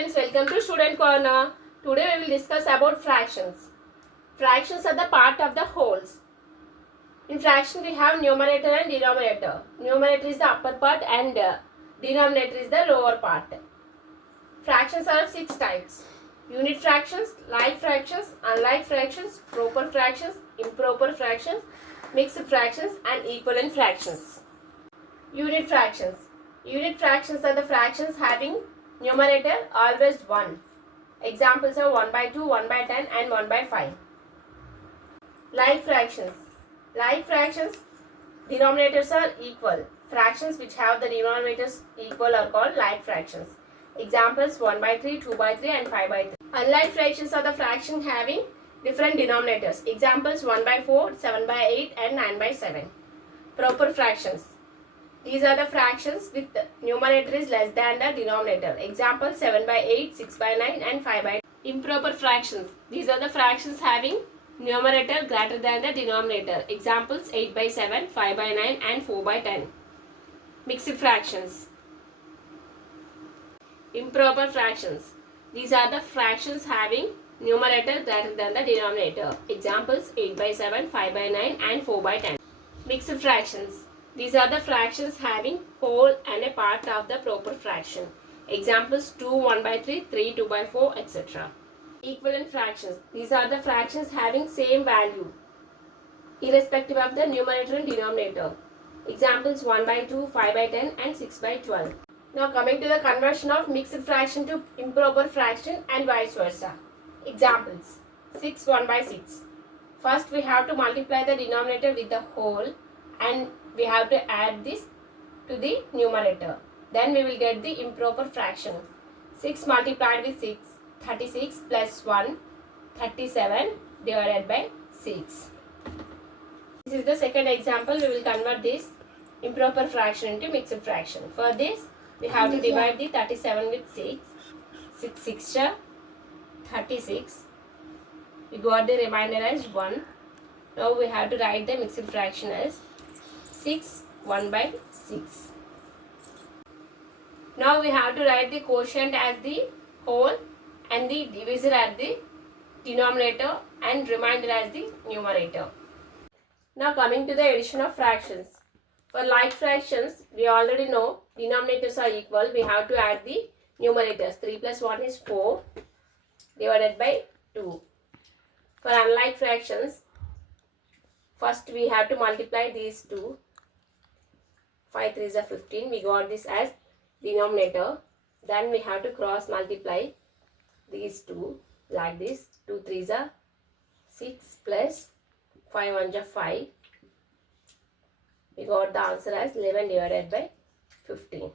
students, welcome to Student Corner. Today we will discuss about fractions. Fractions are the part of the wholes. In fraction we have numerator and denominator. Numerator is the upper part and denominator is the lower part. Fractions are of 6 types. Unit fractions, like fractions, unlike fractions, proper fractions, improper fractions, mixed fractions and equivalent fractions. Unit fractions. Unit fractions are the fractions having numerator always 1. Examples are 1 by 2, 1 by 10 and 1 by 5. Like fractions. Like fractions, denominators are equal. Fractions which have the denominators equal are called like fractions. Examples 1 by 3, 2 by 3 and 5 by 3. Unlike fractions are the fraction having different denominators. Examples 1 by 4, 7 by 8 and 9 by 7. Proper fractions. These are the fractions with numerator is less than the denominator. Example 7 by 8, 6 by 9 and 5 by 10. Improper fractions. These are the fractions having numerator greater than the denominator. Examples 8 by 7, 5 by 9 and 4 by 10. Mixed fractions. Improper fractions. These are the fractions having numerator greater than the denominator. Examples 8 by 7, 5 by 9 and 4 by 10. Mixed fractions. These are the fractions having whole and a part of the proper fraction. Examples 2 1 by 3, 3 2 by 4, etc. Equivalent fractions. These are the fractions having same value irrespective of the numerator and denominator. Examples 1 by 2, 5 by 10 and 6 by 12. Now coming to the conversion of mixed fraction to improper fraction and vice versa. Examples 6 1 by 6. First we have to multiply the denominator with the whole and we have to add this to the numerator. Then we will get the improper fraction. 6 multiplied with 6, 36 plus 1, 37 divided by 6. This is the second example. We will convert this improper fraction into mixed fraction. For this, we have to divide the 37 with 6. 6 6 36. We got the remainder as 1. Now we have to write the mixed fraction as 6 1 by 6. Now we have to write the quotient as the whole and the divisor as the denominator and remainder as the numerator. Now coming to the addition of fractions. For like fractions, we already know denominators are equal. We have to add the numerators. 3 plus 1 is 4 divided by 2. For unlike fractions, first we have to multiply these two. 5 3s are 15. We got this as denominator. Then we have to cross multiply these two like this. 2 3s are 6 plus 5 1s are 5. We got the answer as 11 divided by 15.